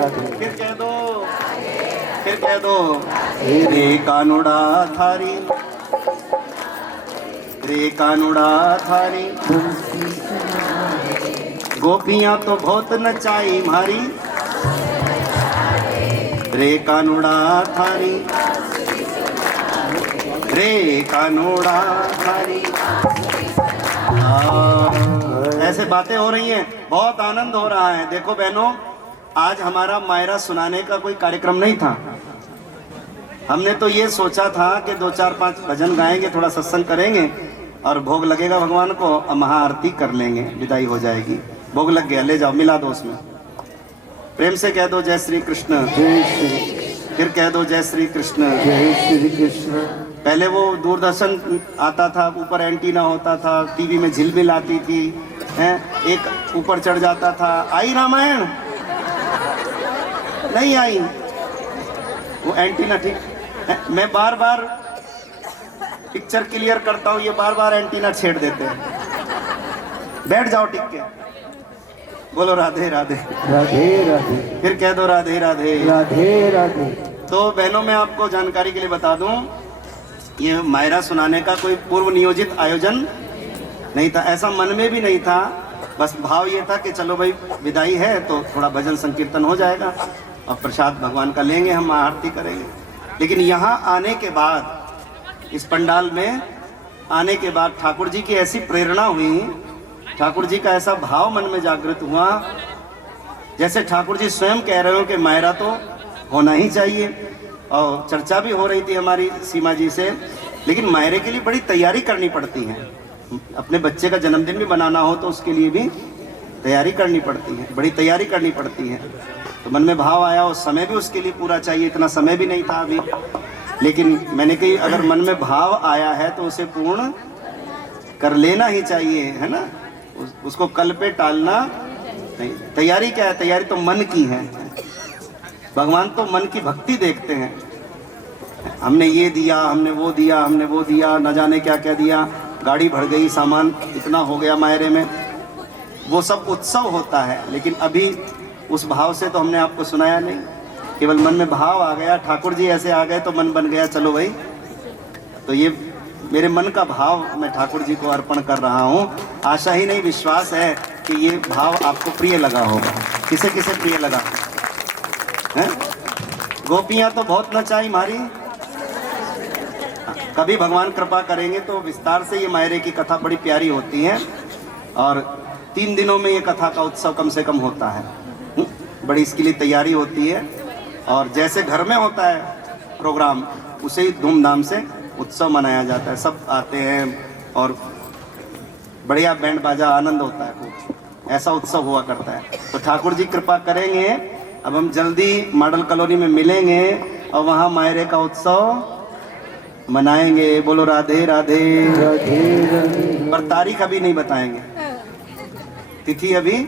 राधे। फिर कह दो, फिर कह दो, रे कानुड़ा थारी, रे कानुड़ा थारी, गोपियां तो बहुत नचाई मारी, रे कानुड़ा थारी, रे कानुड़ा थारी। ऐसे बातें हो रही हैं, बहुत आनंद हो रहा है। देखो बहनों, आज हमारा मायरा सुनाने का कोई कार्यक्रम नहीं था। हमने तो ये सोचा था कि 2-4-5 भजन गाएंगे, थोड़ा सत्संग करेंगे और भोग लगेगा भगवान को, और महाआरती कर लेंगे, विदाई हो जाएगी। भोग लग गया, ले जाओ, मिला दो उसमें। प्रेम से कह दो जय श्री कृष्ण, जय श्री, फिर कह दो जय श्री कृष्ण, जय श्री कृष्ण। पहले वो दूरदर्शन आता था, ऊपर एंटीना होता था, टीवी में झिलमिल आती थी, हैं, एक ऊपर चढ़ जाता था। आई रामायण? नहीं आई, वो एंटीना ठीक। मैं बार बार पिक्चर क्लियर करता हूँ, ये बार बार एंटीना छेड़ देते हैं। बैठ जाओ टिक के, बोलो राधे राधे, राधे राधे, फिर कह दो राधे राधे, राधे राधे। तो बहनों, मैं आपको जानकारी के लिए बता दूं, ये मायरा सुनाने का कोई पूर्व नियोजित आयोजन नहीं था, ऐसा मन में भी नहीं था। बस भाव ये था कि चलो भाई विदाई है तो थोड़ा भजन संकीर्तन हो जाएगा और प्रसाद भगवान का लेंगे, हम आरती करेंगे। लेकिन यहाँ आने के बाद, इस पंडाल में आने के बाद ठाकुर जी की ऐसी प्रेरणा हुई, ठाकुर जी का ऐसा भाव मन में जागृत हुआ, जैसे ठाकुर जी स्वयं कह रहे हो कि मायरा तो होना ही चाहिए। और चर्चा भी हो रही थी हमारी सीमा जी से, लेकिन मायरे के लिए बड़ी तैयारी करनी पड़ती है। अपने बच्चे का जन्मदिन भी बनाना हो तो उसके लिए भी तैयारी करनी पड़ती है, बड़ी तैयारी करनी पड़ती है। तो मन में भाव आया, उस समय भी उसके लिए पूरा चाहिए, इतना समय भी नहीं था अभी। लेकिन मैंने कही अगर मन में भाव आया है तो उसे पूर्ण कर लेना ही चाहिए, है ना, उसको कल पे टालना नहीं। तैयारी क्या है? तैयारी तो मन की है। भगवान तो मन की भक्ति देखते हैं। हमने ये दिया, हमने वो दिया, हमने वो दिया, न जाने क्या क्या दिया, गाड़ी भर गई, सामान इतना हो गया मायरे में, वो सब उत्सव होता है। लेकिन अभी उस भाव से तो हमने आपको सुनाया नहीं, केवल मन में भाव आ गया, ठाकुर जी ऐसे आ गए तो मन बन गया, चलो भाई। तो ये मेरे मन का भाव मैं ठाकुर जी को अर्पण कर रहा हूँ। आशा ही नहीं, विश्वास है कि ये भाव आपको प्रिय लगा होगा। किसे किसे प्रिय लगा है? गोपियाँ तो बहुत नचाई मारी। कभी भगवान कृपा करेंगे तो विस्तार से ये मायरे की कथा बड़ी प्यारी होती है, और 3 दिनों में ये कथा का उत्सव कम से कम होता है। बड़ी इसके लिए तैयारी होती है, और जैसे घर में होता है प्रोग्राम, उसे ही धूमधाम से उत्सव मनाया जाता है। सब आते हैं और बढ़िया बैंड बाजा, आनंद होता है खूब। ऐसा उत्सव हुआ करता है। तो ठाकुर जी कृपा करेंगे, अब हम जल्दी मॉडल कॉलोनी में मिलेंगे और वहाँ मायरे का उत्सव मनाएंगे। बोलो राधे राधे, राधे राधे। पर तारीख अभी नहीं बताएंगे, तिथि अभी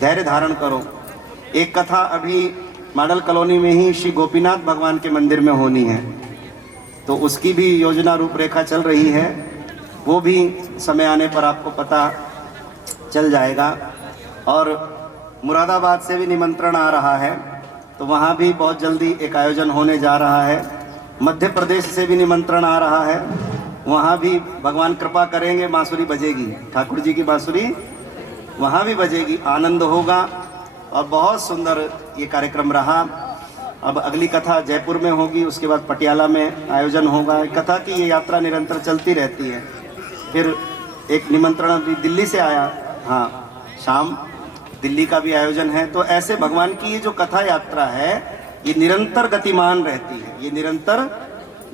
धैर्य धारण करो। एक कथा अभी मॉडल कॉलोनी में ही श्री गोपीनाथ भगवान के मंदिर में होनी है, तो उसकी भी योजना रूपरेखा चल रही है। वो भी समय आने पर आपको पता चल जाएगा। और मुरादाबाद से भी निमंत्रण आ रहा है, तो वहाँ भी बहुत जल्दी एक आयोजन होने जा रहा है। मध्य प्रदेश से भी निमंत्रण आ रहा है, वहाँ भी भगवान कृपा करेंगे बांसुरी बजेगी, ठाकुर जी की बांसुरी वहाँ भी बजेगी, आनंद होगा और बहुत सुंदर ये कार्यक्रम रहा। अब अगली कथा जयपुर में होगी, उसके बाद पटियाला में आयोजन होगा। कथा की ये यात्रा निरंतर चलती रहती है। फिर एक निमंत्रण अभी दिल्ली से आया, हाँ, शाम दिल्ली का भी आयोजन है। तो ऐसे भगवान की ये जो कथा यात्रा है, ये निरंतर गतिमान रहती है, ये निरंतर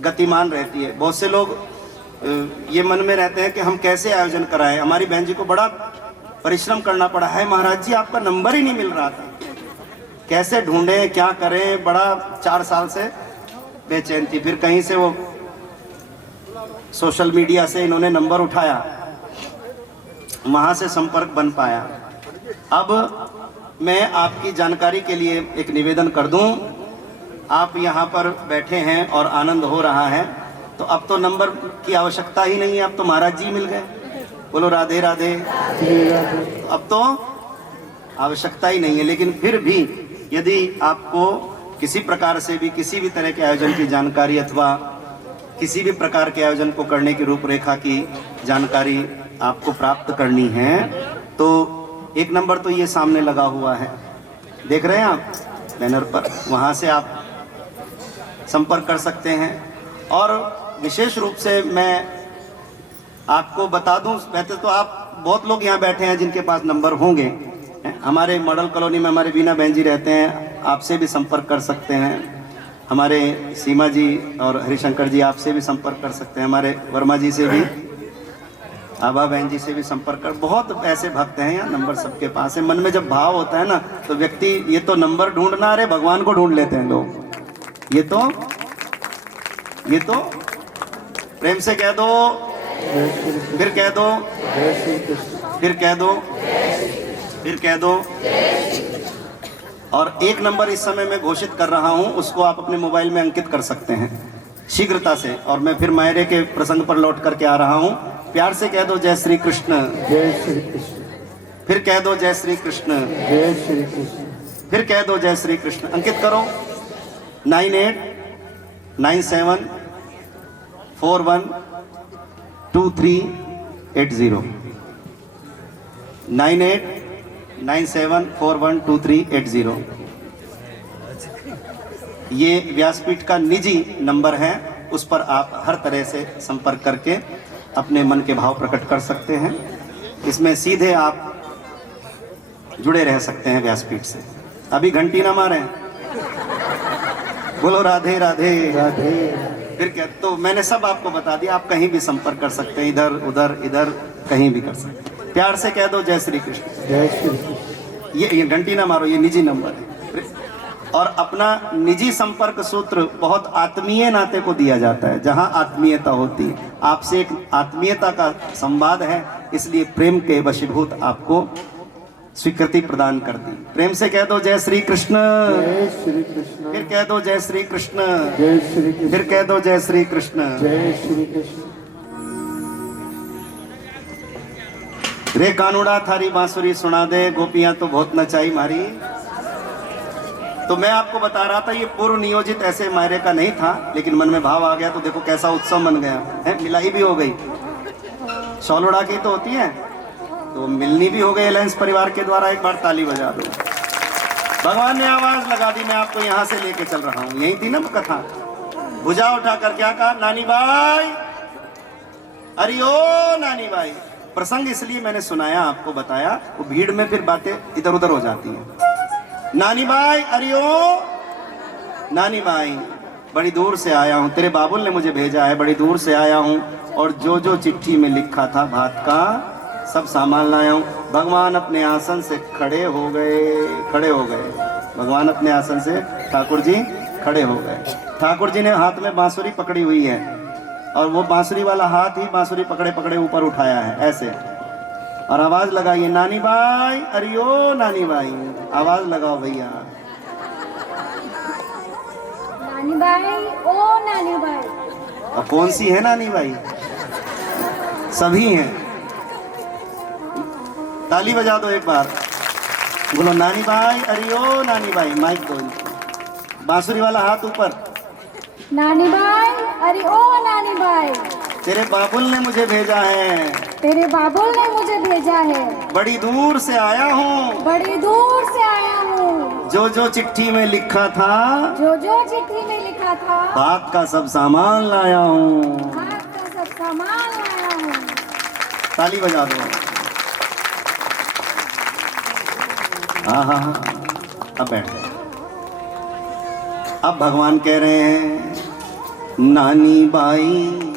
गतिमान रहती है। बहुत से लोग ये मन में रहते हैं कि हम कैसे आयोजन कराएं। हमारी बहन जी को बड़ा परिश्रम करना पड़ा है, महाराज जी आपका नंबर ही नहीं मिल रहा था, कैसे ढूंढें, क्या करें, बड़ा 4 साल से बेचैन थी। फिर कहीं से वो सोशल मीडिया से इन्होंने नंबर उठाया, वहां से संपर्क बन पाया। अब मैं आपकी जानकारी के लिए एक निवेदन कर दूं, आप यहाँ पर बैठे हैं और आनंद हो रहा है, तो अब तो नंबर की आवश्यकता ही नहीं है, अब तो महाराज जी मिल गए। बोलो राधे राधे। अब तो आवश्यकता ही नहीं है। लेकिन फिर भी यदि आपको किसी प्रकार से भी किसी भी तरह के आयोजन की जानकारी अथवा किसी भी प्रकार के आयोजन को करने की रूपरेखा की जानकारी आपको प्राप्त करनी है तो एक नंबर तो ये सामने लगा हुआ है, देख रहे हैं आप बैनर पर, वहाँ से आप संपर्क कर सकते हैं। और विशेष रूप से मैं आपको बता दूं, वैसे तो आप बहुत लोग यहाँ बैठे हैं जिनके पास नंबर होंगे, हमारे मॉडल कॉलोनी में हमारे बीना बहन जी रहते हैं, आपसे भी संपर्क कर सकते हैं। हमारे सीमा जी और हरिशंकर जी आपसे भी संपर्क कर सकते हैं, हमारे वर्मा जी से भी, आभा बहन जी से भी संपर्क कर। बहुत ऐसे भक्त हैं यहाँ, नंबर सबके पास है। मन में जब भाव होता है ना तो व्यक्ति ये तो नंबर ढूंढना, अरे भगवान को ढूंढ लेते हैं लोग। ये तो प्रेम से कह दो, फिर कह दो, फिर कह दो, फिर कह दो। और एक नंबर इस समय मैं घोषित कर रहा हूं, उसको आप अपने मोबाइल में अंकित कर सकते हैं शीघ्रता से। और मैं फिर मायरे के प्रसंग पर लौट करके आ रहा हूं। प्यार से कह दो जय श्री कृष्ण, जय श्री कृष्ण, फिर कह दो जय श्री कृष्ण, जय श्री कृष्ण, फिर कह दो जय श्री कृष्ण। अंकित करो 9897412380, 9897412380। ये व्यासपीठ का निजी नंबर है, उस पर आप हर तरह से संपर्क करके अपने मन के भाव प्रकट कर सकते हैं। इसमें सीधे आप जुड़े रह सकते हैं व्यासपीठ से। अभी घंटी ना मारें, बोलो राधे राधे राधे। फिर क्या, तो मैंने सब आपको बता दिया, आप कहीं भी संपर्क कर सकते हैं, इधर उधर इधर कहीं भी कर सकते हैं। प्यार से कह दो जय श्री कृष्ण, जय श्री कृष्ण। ये घंटी ना मारो, ये निजी नंबर है। और अपना निजी संपर्क सूत्र बहुत आत्मीय नाते को दिया जाता है, जहां आत्मीयता होती है। आपसे एक आत्मीयता का संवाद है, इसलिए प्रेम के वशीभूत आपको स्वीकृति प्रदान कर दी। प्रेम से कह दो जय श्री कृष्ण, जय श्री कृष्ण, फिर कह दो जय श्री कृष्ण, जय श्री कृष्ण, फिर कह दो जय श्री कृष्ण। जय श्री कृष्ण। रे कानूड़ा थारी बांसुरी सुना दे, गोपियां तो बहुत नचाई मारी। तो मैं आपको बता रहा था, ये पूर्व नियोजित ऐसे मायरे का नहीं था, लेकिन मन में भाव आ गया तो देखो कैसा उत्सव बन गया है। मिलाई भी हो गई, शौलुड़ा की तो होती है, तो मिलनी भी हो गई एलायंस परिवार के द्वारा। एक बार ताली बजा दो। भगवान ने आवाज लगा दी, मैं आपको यहाँ से लेके चल रहा हूँ। यही थी ना कथा। भुजा उठाकर क्या कहा, नानी बाई, अरे ओ नानी बाई। प्रसंग इसलिए मैंने सुनाया, आपको बताया, वो भीड़ में फिर बातें इधर उधर हो जाती हैं। नानी बाई, अरे ओ नानी बाई, बड़ी दूर से आया हूँ, तेरे बाबुल ने मुझे भेजा है, बड़ी दूर से आया हूँ, और जो जो चिट्ठी में लिखा था भात का सब सामान लाया हूँ। भगवान अपने आसन से खड़े हो गए, खड़े हो गए। भगवान अपने आसन से ठाकुर जी खड़े हो गए। ठाकुर जी ने हाथ में बांसुरी पकड़ी हुई है, और वो बांसुरी वाला हाथ ही बांसुरी पकड़े पकड़े ऊपर उठाया है ऐसे, और आवाज लगाइए, नानी बाई, अरे ओ नानी बाई। आवाज लगाओ भैया, नानी बाई, ओ नानी बाई। अब कौन सी है नानी बाई? सभी हैं। ताली बजा दो एक बार, बोलो नानी बाई, अरे ओ नानी बाई। माइक दो, बांसुरी वाला हाथ ऊपर। नानी बाई, अरे ओ नानी बाई, तेरे बाबुल ने मुझे भेजा है, तेरे बाबुल ने मुझे भेजा है, बड़ी दूर से आया हूँ, बड़ी दूर से आया हूँ, जो जो चिट्ठी में लिखा था, जो जो चिट्ठी में लिखा था, बात का सब सामान लाया हूँ। हाथ का सब सामान लाया हूँ। ताली बजा दो। हाँ हाँ हाँ, अब बैठ। अब भगवान कह रहे हैं, नानी बाई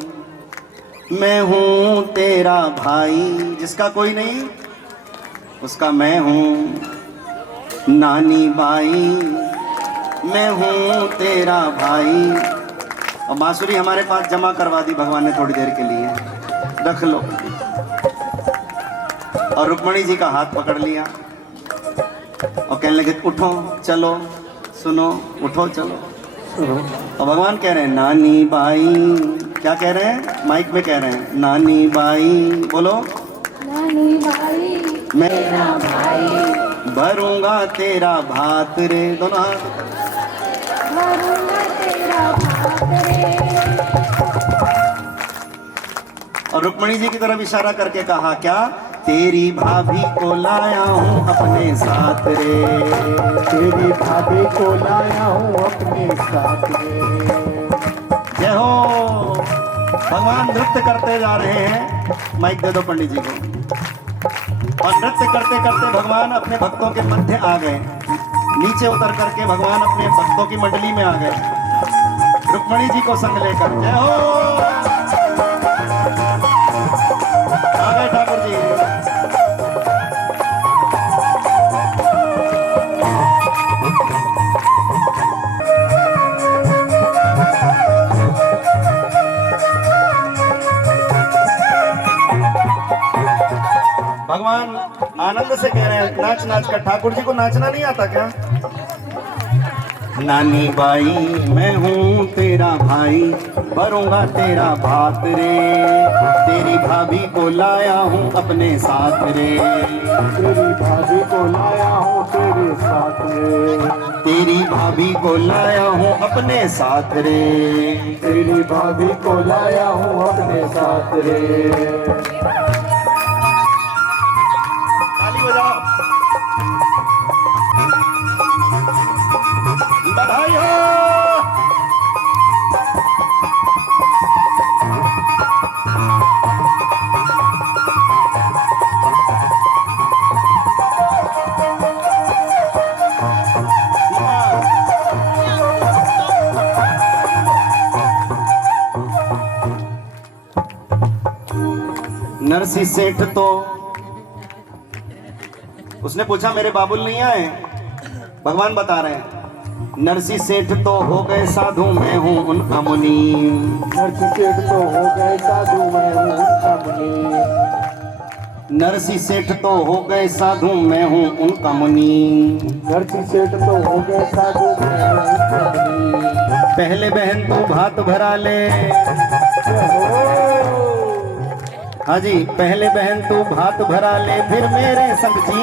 मैं हूँ तेरा भाई, जिसका कोई नहीं उसका मैं हूँ। नानी बाई मैं हूँ तेरा भाई। और बांसुरी हमारे पास जमा करवा दी भगवान ने थोड़ी देर के लिए, रख लो। और रुक्मणी जी का हाथ पकड़ लिया और कहने लगे, उठो चलो, सुनो, उठो चलो। और भगवान कह रहे हैं, नानी बाई, क्या कह रहे हैं? माइक में कह रहे हैं, नानी बाई, बोलो। नानी बाई मेरा भाई भरूंगा तेरा भात रे। दोनों हाथ भरूंगा तेरा भात रे। और रुक्मणी जी की तरफ इशारा करके कहा क्या, तेरी भाभी को लाया हूँ अपने साथ रे। तेरी भाभी को लाया हूँ अपने साथ में। जय हो। भगवान नृत्य करते जा रहे हैं। माइक दे दो पंडित जी को। और नृत्य करते करते भगवान अपने भक्तों के मध्य आ गए। नीचे उतर करके भगवान अपने भक्तों की मंडली में आ गए, रुक्मणी जी को संग लेकर। जय हो। आ गए ठाकुर जी। भगवान आनंद से कह रहे हैं, नाच नाच कर। ठाकुर जी को नाचना नहीं आता क्या? नानी बाई मैं हूँ तेरा भाई, भरूंगा तेरा भात रे। तेरी भाभी को लाया हूँ अपने साथ रे। तेरी भाभी को लाया हूँ तेरे साथ में। तेरी भाभी को लाया हूँ अपने साथ रे। तेरी भाभी को लाया हूँ अपने साथ रे। ताली बजाओ। बधाई हो। नरसी सेठ तो उसने पूछा मेरे बाबुल नहीं आए? भगवान बता रहे हैं, नरसी सेठ तो हो गए साधु मैं हूँ उनका मुनि। नरसी सेठ तो हो गए साधु मैं हूँ उनका मुनि। नरसी सेठ तो हो गए साधु मैं हूँ उनका मुनि। नरसी सेठ तो हो गए साधु मैं हूँ उनका मुनि। पहले बहन तू भात भरा ले। हाँ जी, पहले बहन तू भात भरा ले फिर मेरे संग जी।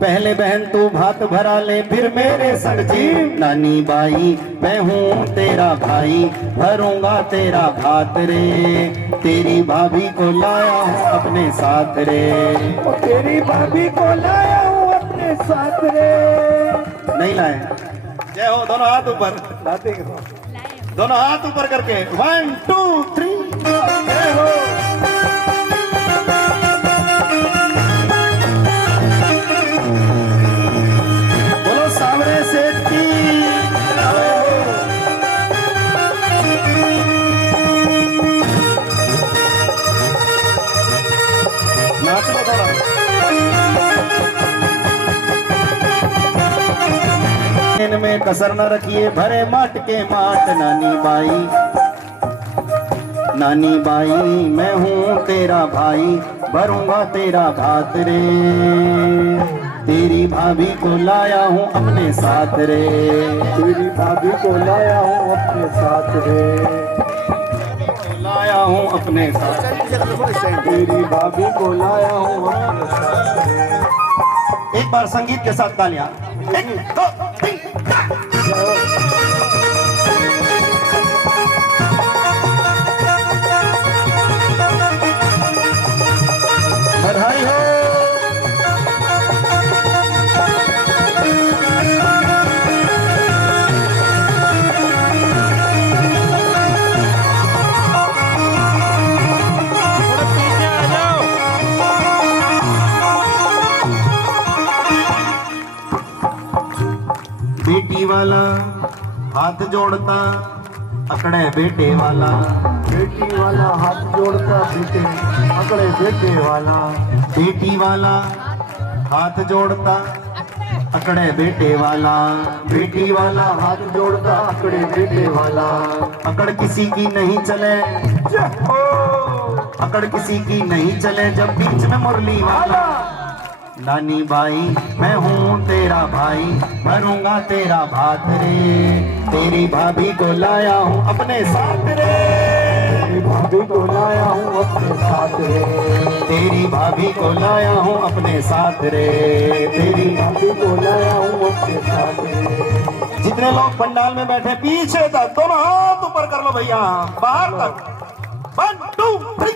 पहले बहन तू भात भरा ले फिर मेरे संग जी। नानी बाई मैं हूँ तेरा भाई, भरूंगा तेरा भात रे। तेरी भाभी को लाया हूँ अपने साथ रे। तेरी भाभी को लाया हूँ अपने साथ रे। नहीं लाए। जय हो। दोनों हाथ ऊपर। लाते दोनों हाथ ऊपर करके 1 2 3 जय हो। बोलो सावरे सेठ की। नाच लो थोड़ा। इनमें कसर न रखिए भरे माट के माट। नानी बाई, नानी बाई मैं हूँ तेरा भाई, भरूंगा तेरा भात रे। तेरी भाभी को लाया हूँ अपने साथ रे। तेरी भाभी को लाया हूँ अपने साथ रे। लाया हूँ अपने साथ। तेरी भाभी को लाया हूँ अपने साथ रे। एक बार संगीत के साथ तालियां। 1 2 3 बधाई हो। बेटी वाला हाथ जोड़ता अकड़े बेटे वाला। बेटी वाला हाथ जोड़ता बेटे अकड़े बेटे वाला। बेटी वाला हाथ जोड़ता अकड़े बेटे वाला। बेटी वाला हाथ जोड़ता अकड़े बेटे वाला। अकड़ किसी की नहीं चले, अकड़ किसी की नहीं चले जब बीच में मुरली वाला। नानी बाई मैं हूँ तेरा भाई, भरूंगा तेरा भात रे। तेरी भाभी को लाया हूँ अपने साथ रे। तेरी भाभी को लाया हूँ अपने साथ रे, तेरी भाभी को लाया हूँ अपने साथ रे, तेरी भाभी को लाया हूँ अपने साथ रे। जितने लोग पंडाल में बैठे पीछे तक दोनों हाथ ऊपर कर लो भैया, बाहर तक। 1 2 3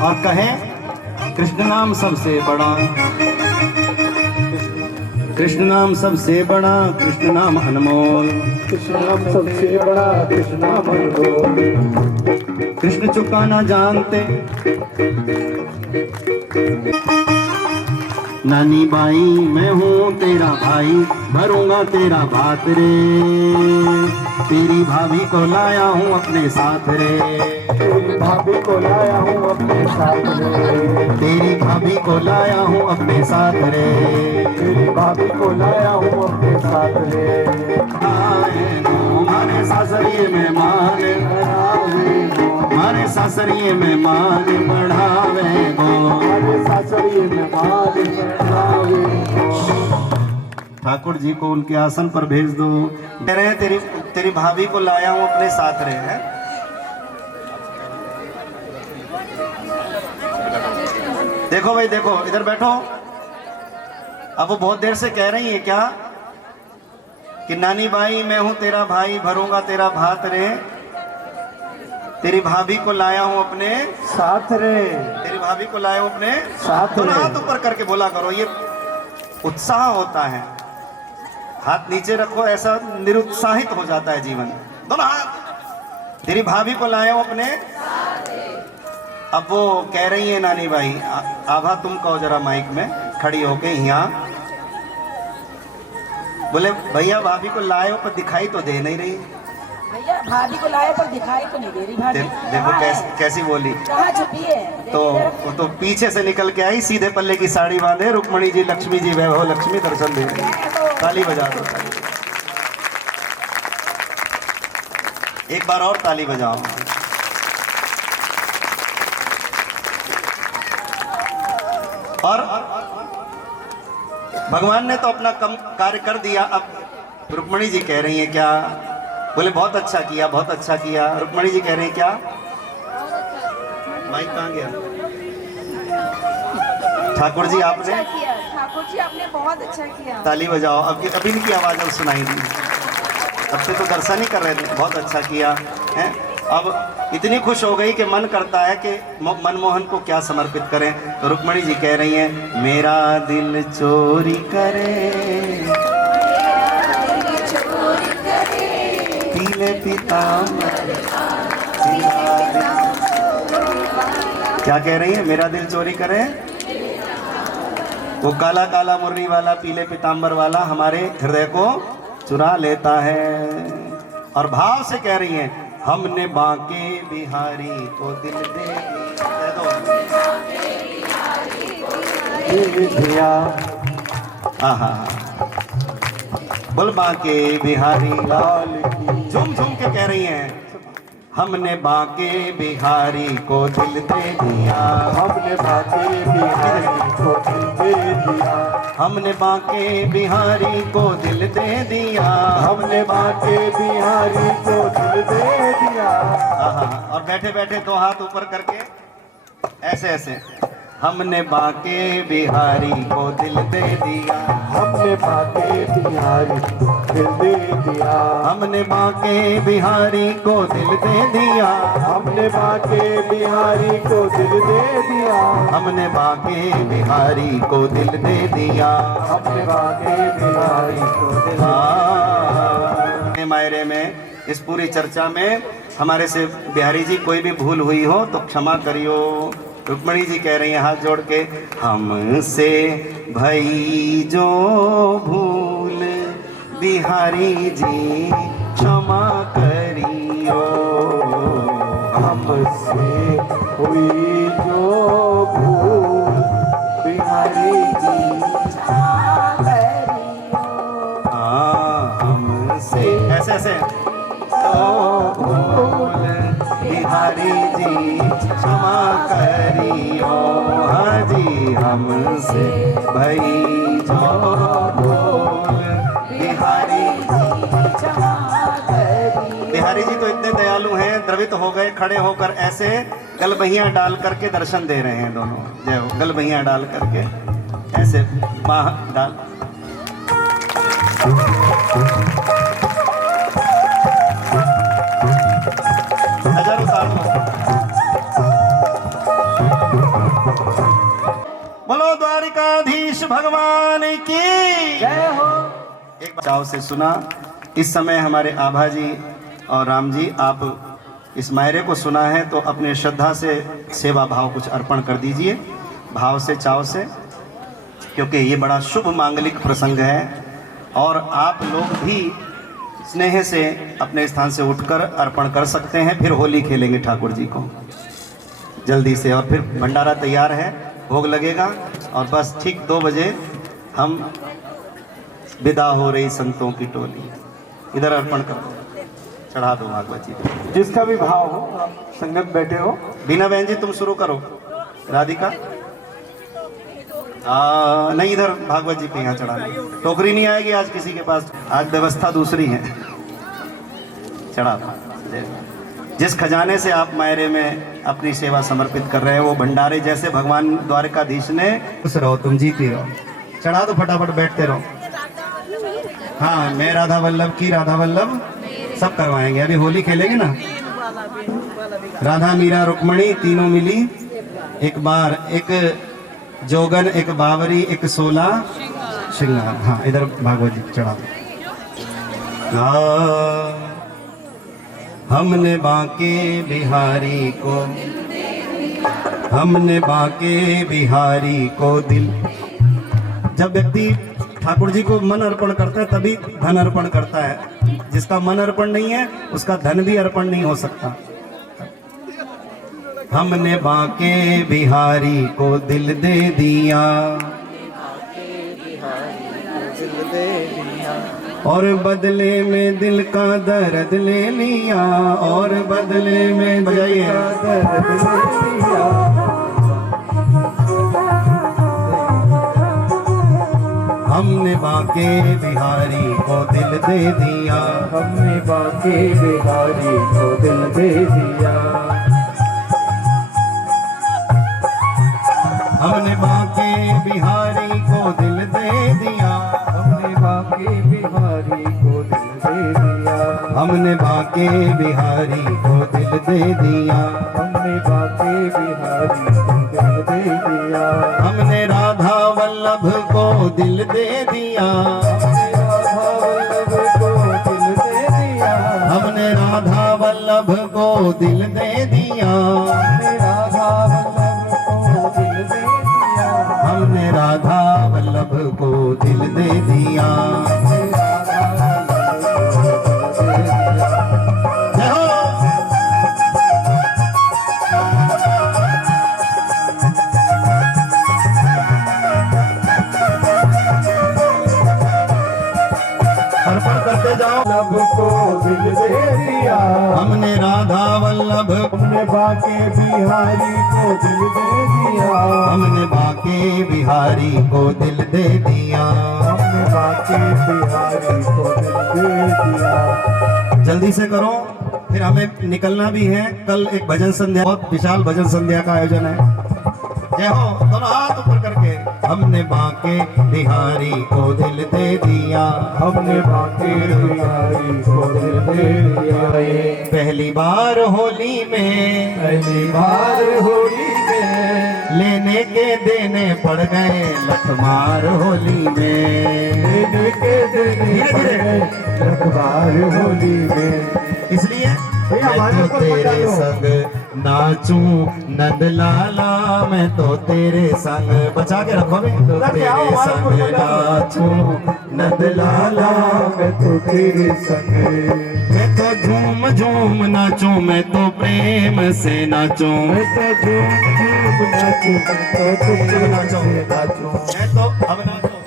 और कहें कृष्ण नाम सबसे बड़ा, कृष्ण नाम सबसे बड़ा, कृष्ण नाम अनमोल, कृष्ण नाम सबसे बड़ा, कृष्ण नाम अनमोल। कृष्ण चुका ना जानते नानी बाई, मैं हूँ तेरा भाई, भरूंगा तेरा भात रे, तेरी भाभी को लाया हूँ अपने साथ रे, तेरी भाभी को लाया हूँ अपने साथ रे, तेरी भाभी को लाया हूँ अपने साथ रे, तेरी भाभी को लाया हूँ अपने साथ रे। आए नो हमारे सासरिये में मान, हमारे सासरिये में मान बढ़ावे गो, हमारे सासरिये में मान बढ़ावे। ठाकुर जी को उनके आसन पर भेज दो। कह रहे हैं तेरी तेरी भाभी को लाया हूँ अपने साथ रे है। देखो भाई देखो, इधर बैठो। अब वो बहुत देर से कह रही है क्या कि नानी बाई मैं हूं तेरा भाई, भरूंगा तेरा भात रे, तेरी भाभी को लाया हूं अपने साथ रे, तेरी भाभी को लाया हूं अपने साथ दोनों रे। हाथ ऊपर करके बोला करो, ये उत्साह होता है। हाथ नीचे रखो, ऐसा निरुत्साहित हो जाता है जीवन। दोनों हाथ। तेरी भाभी को लाया हूं अपने। अब वो कह रही है नानी भाई, आभा तुम कहो जरा माइक में खड़ी होके यहाँ। बोले भैया भाभी को लाए हो पर दिखाई तो दे नहीं रही। भैया भाभी को लाए पर दिखाई तो नहीं दे रही भाभी। देखो कैसी बोली। कहाँ छुपी है? तो पीछे से निकल के आई, सीधे पल्ले की साड़ी बांधे, रुक्मणी जी लक्ष्मी जी वैभव लक्ष्मी दर्शन दे रही। ताली बजा दो, ताली। एक बार और ताली बजाओ। और भगवान ने तो अपना कम कार्य कर दिया। अब रुक्मणी जी कह रही है क्या? बोले बहुत अच्छा किया, बहुत अच्छा किया। रुक्मणी जी कह रहे हैं क्या? माइक कहाँ गया? ठाकुर जी आपने ठाकुर जी आपने बहुत अच्छा किया। ताली बजाओ। अब अभी इनकी आवाज अब सुनाई दी। अब से तो दर्शन ही कर रहे थे। बहुत अच्छा किया है। अब इतनी खुश हो गई कि मन करता है कि मनमोहन को क्या समर्पित करें। तो रुक्मणी जी कह रही हैं, मेरा दिल चोरी करे, पीले पीताम्बर। क्या कह रही है? मेरा दिल चोरी करे, वो काला काला मुरली वाला, पीले पीताम्बर वाला हमारे हृदय को चुरा लेता है। और भाव से कह रही हैं, हमने बांके बिहारी को दिल दे दिया। आहा, बोल बांके बिहारी लाल की झूम झूम के कह रही हैं, हमने बांके बिहारी को दिल दे दिया, हमने बाके बिहारी को दिल दे दिया, हमने बांके बिहारी को दिल दे दिया, हमने बाके बिहारी को दिल दे दिया। आहा, और बैठे बैठे दो हाथ ऊपर करके ऐसे ऐसे, हमने बांके बिहारी को दिल दे दिया, हमने बाके बिहारी को दिल दे दिया, हमने बांके बिहारी को दिल दे दिया, हमने बाके बिहारी को दिल दे दिया, हमने बांके बिहारी को दिल दे दिया, हमने बाके बिहारी को दिल हाँ। मायरे में इस पूरी चर्चा में हमारे से बिहारी जी कोई भी भूल हुई हो तो क्षमा करियो। रुक्मणी जी कह रही हैं हाथ जोड़ के, हमसे भई जो भूल बिहारी जी क्षमा करियो, हमसे हुई जो भूल बिहारी जी क्षमा करियो, हमसे ऐसे ऐसे तो भूल बिहारी जी क्षमा करियो, हाँ जी हमसे भई जो भूल बिहारी बिहारी जी तो इतने दयालु हैं, द्रवित हो गए, खड़े होकर ऐसे गलबहियां डाल करके दर्शन दे रहे हैं दोनों। जय हो। गलबहियां डाल करके ऐसे बाह डाल, नजर उतार लो। बोलो द्वारिकाधीश भगवान की जय हो। एक चाव से सुना। इस समय हमारे आभा जी और राम जी, आप इस मायरे को सुना है तो अपने श्रद्धा से सेवा भाव कुछ अर्पण कर दीजिए, भाव से, चाव से, क्योंकि ये बड़ा शुभ मांगलिक प्रसंग है और आप लोग भी स्नेह से अपने स्थान से उठकर अर्पण कर सकते हैं। फिर होली खेलेंगे ठाकुर जी को जल्दी से, और फिर भंडारा तैयार है, भोग लगेगा और बस ठीक 2 बजे हम विदा हो रही संतों की टोली। इधर अर्पण कर दो, चढ़ा दो भागवत जी पे। जिसका भी भाव हो, आप संगत बैठे हो। बीना बहन जी तुम शुरू करो। राधिका नहीं, इधर भागवत जी पे यहाँ चढ़ा दो। टोकरी नहीं आएगी आज किसी के पास, आज व्यवस्था दूसरी है। चढ़ा दो। जिस खजाने से आप मायरे में अपनी सेवा समर्पित कर रहे हैं वो भंडारे जैसे भगवान द्वारकाधीश ने, खुश रहो, तुम जीती रहो। चढ़ा दो, फटाफट बैठते रहो। हाँ, मैं राधा वल्लभ की राधा वल्लभ सब करवाएंगे। अभी होली खेलेंगे ना, राधा मीरा रुक्मणी तीनों मिली एक बार, एक जोगन, एक बावरी, एक 16 श्रृंगार। हाँ, इधर भागवत जी चढ़ा दो। हमने बांके बिहारी को, हमने बांके बिहारी को दिल। जब व्यक्ति ठाकुर जी को मन अर्पण करता है तभी धन अर्पण करता है। जिसका मन अर्पण नहीं है उसका धन भी अर्पण नहीं हो सकता। हमने बांके बिहारी को दिल दे दिया, और बदले में दिल का दर्द ले लिया, और बदले में दिल का दर्द ले लिया। हमने बांके बिहारी को दिल दे दिया, हमने बाके बिहारी को दिल दे दिया, हमने बांके बिहारी को दिल दे दिया, हमने बाके बिहारी को दिल दे दिया, हमने बांके बिहारी को दिल दे दिया, हमने बाके बिहारी को दिल दे दिया, हमने राधा वल्लभ को दिल दे दिया, हमने राधा वल्लभ को दिल दे दिया, हमने राधा वल्लभ को दिल दे दिया, हमने राधा वल्लभ को दिल दे दिया, हमने राधा वल्लभ को दिल दे दिया। जय हो। वल्लभ को दिल दे दिया, हमने राधा वल्लभ, हमने बाके बिहारी को दिल दे दिया, हमने बाके बिहारी को दिल दे दिया, हमने बाके बिहारी को दिल दे दिया। जल्दी से करो, फिर हमें निकलना भी है। कल एक भजन संध्या, बहुत विशाल भजन संध्या का आयोजन है। जय हो, दोनों हाथ ऊपर करके। हमने बाके बिहारी को दिल दे दिया, हमने बाके बिहारी को दिल दे दिया। पहली बार होली में, पहली बार होली में लेने के देने पड़ गए लठमार होली में। देने के देने धीरे धीरे लठमार होली में। इसलिए मैं तो तेरे संग नाचूं नंद लाला, मैं तो तेरे संग, बचा के रखो भी, तो तेरे संग नाचूं नंद लाला, मैं तो तेरे संग, मैं तो झूम झूम नाचूं, मैं तो प्रेम से नाचूं, मैं तो झूम झूम नाचूं, मैं तो नाचूं नाचूं, मैं तो अब नाचूं,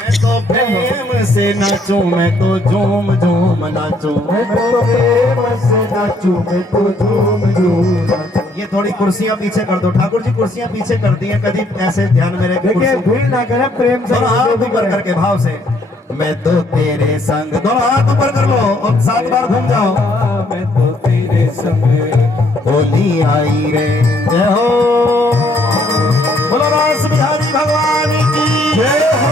मैं तो प्रेम से नाचूं, मैं तो झूम झूम नाचूं, मैं तो प्रेम से नाचूं, मैं तो झूम झूम नाचूं। ये थोड़ी कुर्सियां पीछे कर दो ठाकुर जी, कुर्सियां पीछे कर दी हैं, कभी ऐसे ध्यान मेरे देखिए भीड़ ना करें, प्रेम से दोनों हाथ ऊपर करके भाव से। मैं तो तेरे संग, दोनों हाथ ऊपर कर लो और 7 बार घूम जाओ। मैं तो तेरे संग, होली आई रे, जय हो, बोलो रास बिहारी भगवान की जय हो।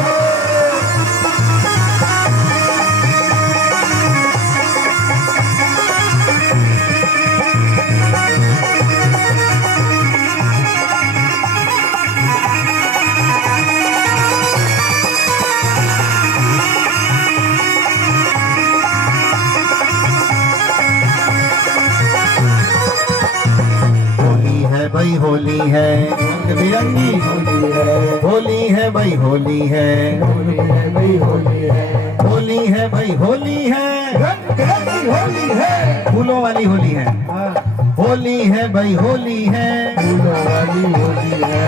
भाई होली है रंग बिरंगी, होली है भाई होली है, होली है भाई होली है, होली है भाई होली है, रंग बिरंगी होली है, फूलों वाली होली है, होली है भाई होली है, फूलों वाली होली है,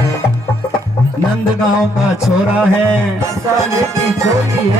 नंदगांव का छोरा है, साले की छोरी है।